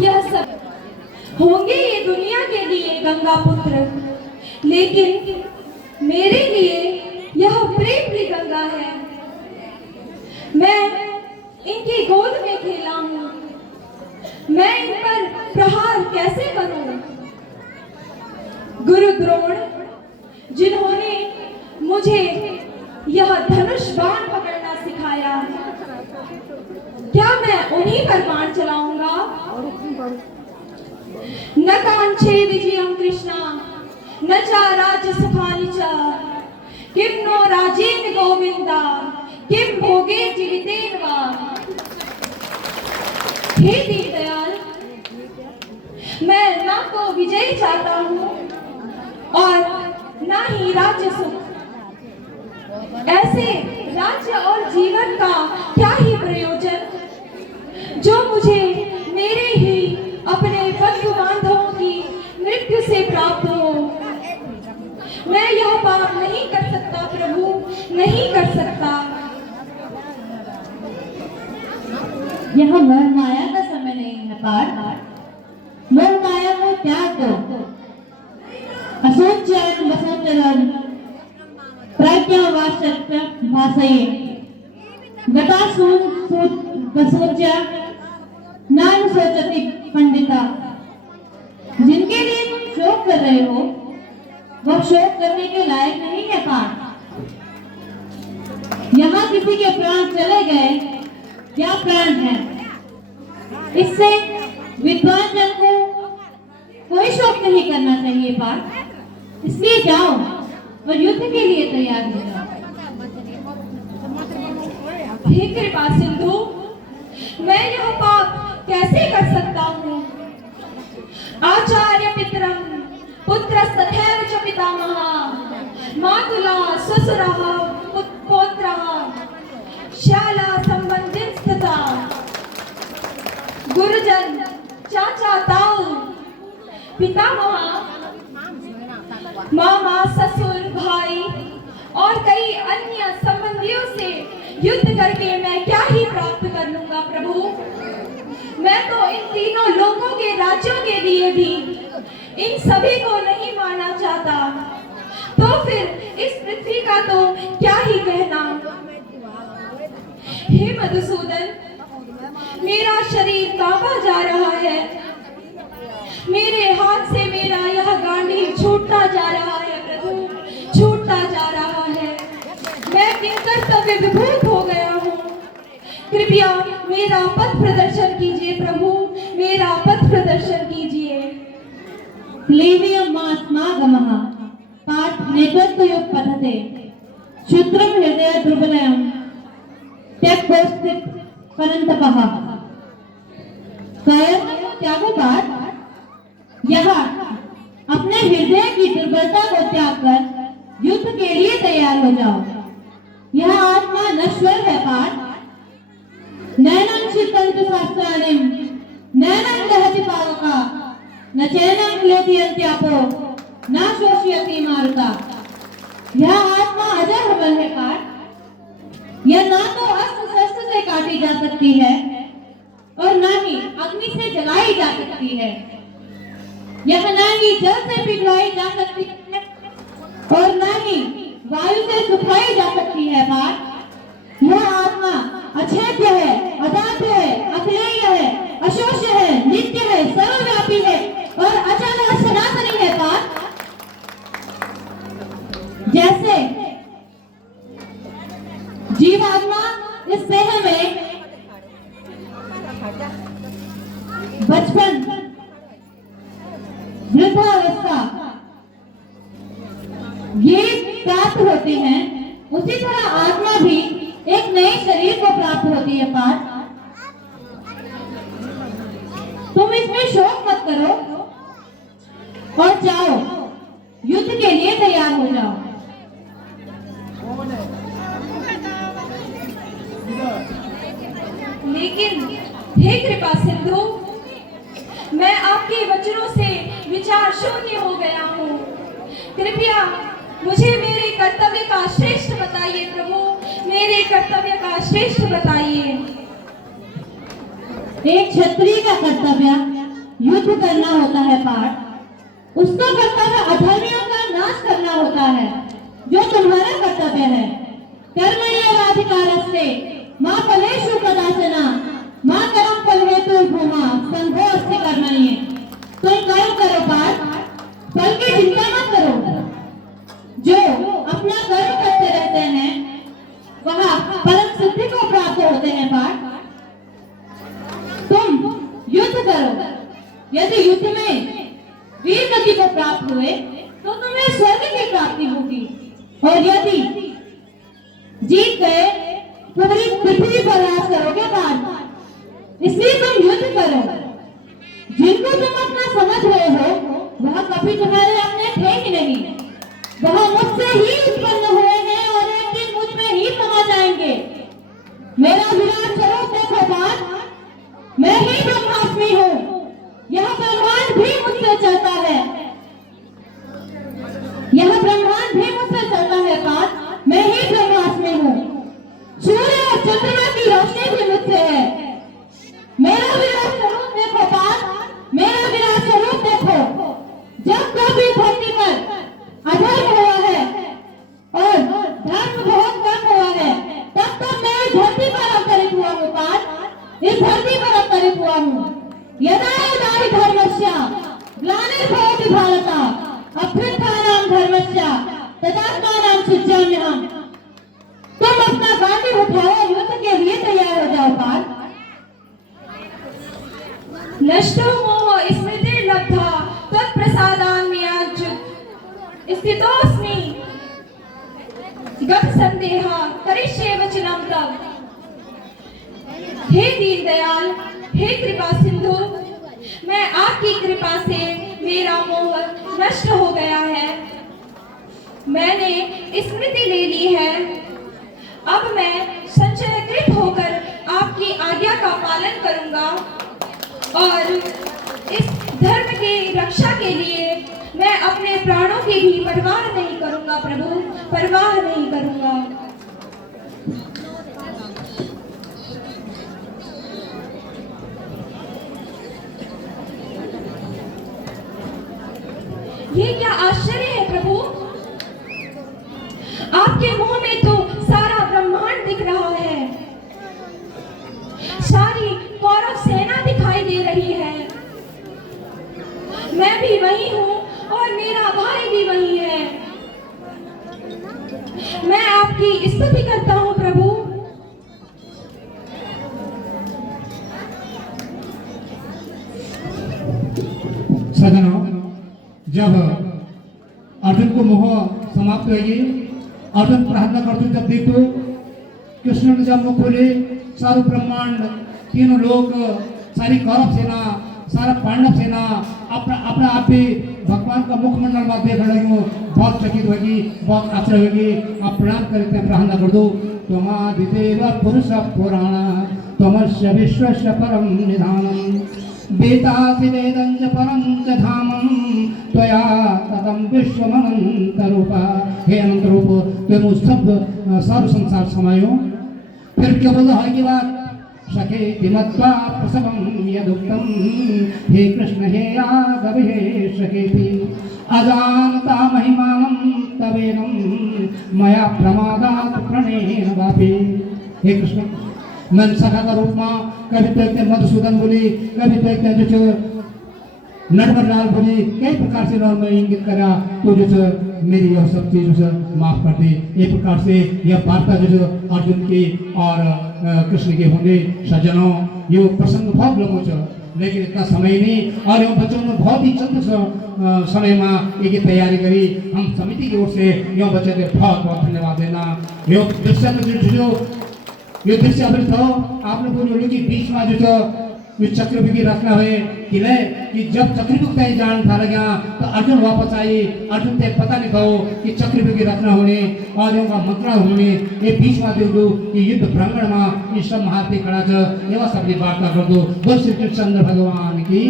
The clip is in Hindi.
यह सब होंगे ये दुनिया के लिए गंगा पुत्र, लेकिन मेरे लिए यह प्रेम की गंगा है। मैं इनकी गोद में खेला हूँ, मैं इन पर प्रहार कैसे करूं? गुरु द्रोण जिन्होंने मुझे यह धनुष बाण पकड़ना सिखाया, क्या मैं उन्हीं पर बाण चलाऊंगा? न कांक्षे विजयं कृष्णा न च राज्य सुखानि च, किं नो राजेन गोविंदा किं भोगे जीवितेन वा। हे दीनदयाल, मैं ना तो विजय चाहता हूँ और ना ही राज्य सुख। ऐसे राज्य और जीवन का क्या ही प्रयोजन जो मुझे मेरे ही अपने बंधु बांधवों की मृत्यु से प्राप्त हो। मैं यह पाप नहीं कर सकता प्रभु, नहीं कर सकता। यह मोह माया का समय नहीं है पार्थ। मोह माया को त्याग दो। असोच्यं वसोचरं प्रज्ञा वाचक्य भाषये गतासून वसोच्या नान सोचति पंडिता। जिनके लिए तुम शोक कर रहे हो वह शोक करने के लायक नहीं है पार्थ। यहाँ किसी के प्राण चले गए क्या प्राण है, इससे विद्वान जन को कोई शोक नहीं करना चाहिए पार्थ। इसलिए जाओ और युद्ध के लिए तैयार हो जाओ। हे कृपा सिंधु, मैं यह पाप कैसे कर सकता हूँ? आचार्य पितरं पुत्रस्तथैव च पितामहः मातुला श्वशुरः पौत्रः शाला संबंधितस्तथा गुरुजन चाचा ताऊ पितामह मामा ससुर भाई और कई अन्य संबंधियों से युद्ध करके मैं क्या ही प्राप्त कर लूंगा प्रभु? मैं तो इन तीनों लोगों के राज्यों के लिए भी इन सभी को नहीं मारना चाहता, तो फिर इस पृथ्वी का तो क्या ही कहना। हे मधुसूदन, मेरा शरीर कांपा जा रहा है, मेरे हाथ से मेरा यह गांडीव छूटता जा रहा है प्रभु, छूटता जा रहा है। मैं कर्तव्य विभूत हो गया हूँ। कृपया मेरा पथ प्रदर्शन कीजिए प्रभु, मेरा पथ प्रदर्शन कीजिए। क्लेवियं मास्मागमः पार्थ नेतृत्वयुक् पठते क्षुद्रं हृदय दुर्बलयं त्यक्तोस्तित् परन्तपः। त्यागो पार्थ, यहाँ अपने हृदय की दुर्बलता को त्याग कर युद्ध के लिए तैयार हो जाओ। यह आत्मा नश्वर है पार्थ। नैनं चित्तन्ति शास्त्राणि नैनं दहति पावका न चैनं क्लेति अन्त्यापो न शोषयति मारुता। यह आत्मा अजर अमर है पार्थ। यह ना तो अस्त्र शस्त्र से काटी जा सकती है और न ही अग्नि से जलाई जा सकती है। यह न ही जल से पिघलाई जा सकती है और न ही वायु से सुखाई जा सकती है पार्थ। यह आत्मा अछेद्य है, अदात्य है, अक्लेय है, अशोष्य है, नित्य है, सर्वव्यापी है और अचल और सनातनी है पार्थ। जैसे जीवात्मा इस देह में बचपन, वृद्धावस्था ये प्राप्त होते हैं, उसी तरह आत्मा भी एक नए शरीर को प्राप्त होती है पार्थ। तुम इसमें शोक मत करो और जाओ युद्ध के लिए तैयार हो जाओ। लेकिन हे कृपा सिंधु, मैं आपके वचनों से विचार शून्य हो गया हूँ। कृपया मुझे मेरे कर्तव्य का श्रेष्ठ बताइए प्रभु, मेरे कर्तव्य का श्रेष्ठ बताइए। एक क्षत्रिय का कर्तव्य युद्ध करना होता है पार्थ, उसका कर्तव्य अधर्मियों का नाश करना होता है, जो तुम्हारा कर्तव्य है। कर्मण्येवाधिकारस्ते मा फलेषु कदाचन मा कर्म फल हेतु भूमा संभो अस्ति कर्मण्ये। तुम कर्म करो पार्थ, फल की चिंता मत करो। जो अपना कर्म करते रहते हैं वह परम सिद्धि को प्राप्त होते हैं पार्थ। तुम युद्ध करो, यदि युद्ध में वीर गति को प्राप्त हुए तो तुम्हें स्वर्ग की प्राप्ति होगी, और यदि जीत गए पूरी पृथ्वी पर राज करोगे पार्थ। इसलिए तुम युद्ध करो। जिनको तुम अपना समझ रहे हो वह कभी तुम्हारे अपने थे ही नहीं, वह मुझसे ही उत्पन्न हुए हैं और एक दिन मुझ में ही समा जाएंगे। मेरा विराट स्वरूप देखो पार्थ, मैं ही ब्रह्मास्मि हूँ। यह ब्रह्मांड भी मुझसे चलता है, यह ब्रह्मांड भी मुझसे चलता है पार्थ। मैं ही ब्रह्मास्मि हूँ। सूर्य और चंद्रमा की रोशनी भी मुझसे है। मेरा विराट स्वरूप देखो पार्थ, मेरा विराट स्वरूप देखो। जब कभी धरती पर अधर्म हुआ है और धर्म बहुत कम हुआ है, तब तक मैं इस धरती पर अवतरित हुआ हूँ पार्थ, इस धरती पर अवतरित हुआ हूँ। यदा यदा हि धर्मस्य ग्लानिर्भवति भारत अभ्युत्थानं धर्मस्य तदात्मानं सृजाम्यहम्। तुम अपना गांडी उठाओ, युद्ध के लिए तैयार हो जाओ पार्थ। नष्टो मोह स्मृतिर्लब्धा तत्प्रसादान्मयाच्युत स्थितोऽस्मि गत संदेहा करिष्ये वचनं तव। हे दीनदयाल, हे कृपा सिंधु, मैं आपकी कृपा से मेरा मोह नष्ट हो गया है। मैंने स्मृति ले ली है। अब मैं संचयकृत होकर आपकी आज्ञा का पालन करूंगा और इस धर्म की रक्षा के लिए मैं अपने प्राणों की भी परवाह नहीं करूंगा प्रभु, परवाह नहीं करूंगा। ये क्या आश्चर्य है प्रभु, आपके मुंह में तो सारा ब्रह्मांड दिख रहा है, सारी कौरव सेना दिखाई दे रही है। मैं भी वही हूँ और मेरा भाई भी वही है। मैं आपकी स्तुति करता हूँ प्रभु। सजनों, जब अर्जुन को मोह समाप्त होगी, अर्जुन प्रार्थना करते जब देखो कृष्ण ने जब मुख खोले, सारा ब्रह्मांड, तीनों लोग, सारी कौरव सेना, सारा पांडव सेना अपना आप भी भगवान का मुखमंडल में देख लगी, बहुत चकित होगी, बहुत आश्चर्य होगी। आप प्रणाम करते हैं, प्रार्थना कर दो। त्वमादिदेव पुरुष पुराण त्वमस्य विश्वस्य परम निधानम् वेदासि वेदं च परं च धामं त्वया ततं विश्वमनन्तरूप। हे अनंत रूप, तुम उस सब सर्व संसार समायो। फिर क्या बोला है कि बात सखे मत्वा प्रसवं यदुक्तं। हे कृष्ण हे यादव हे सखेति अजानता महिमानं तवेनं मया प्रमादात् प्रणेन वापि। हे कृष्ण, मैं सखा का रूप में कभी देखते मधुसूदन बोली, कभी देखते जो नटवरलाल बोली, कई प्रकार से मैं इंगित करा तो जो मेरी यह सब चीज माफ कर दे। एक प्रकार से यह वार्ता जो अर्जुन की और कृष्ण के होंगे। सज्जनों, ये प्रसंग बहुत लंबा, लेकिन इतना समय नहीं, और बच्चों ने बहुत ही जल्द समय में एक तैयारी करी। हम समिति की ओर से यो बच्चे के बहुत बहुत धन्यवाद देना। यो दृश्य अभी तो आप लोगों ने कि बीच में जो चक्रव्यूह की रचना हुई कि जब चक्रव्यूह कहीं जान था लगा तो अर्जुन वापस आई। अर्जुन को पता नहीं था कि चक्रव्यूह की रचना होने और उनका मंत्रण होने, ये बीच में देखो कि युद्ध प्रांगण में ये सब महारथी खड़ा छ, एवं सबकी वार्ता कर दो। बोल श्री कृष्ण भगवान की।